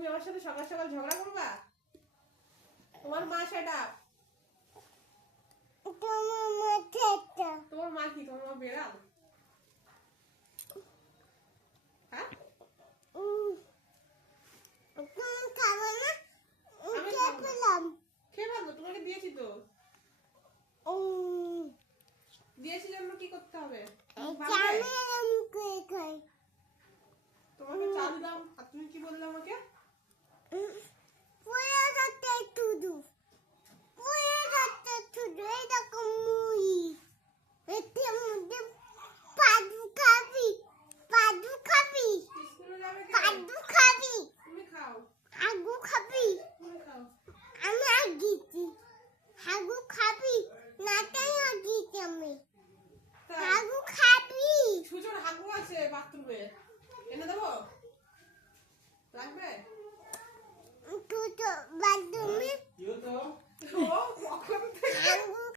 তুমি আমার সাথে সকাল সকাল ঝগড়া করবা? তোমার মা সেটা। তোমার মা কি? তোমার মা বেড়াল? হ্যাঁ?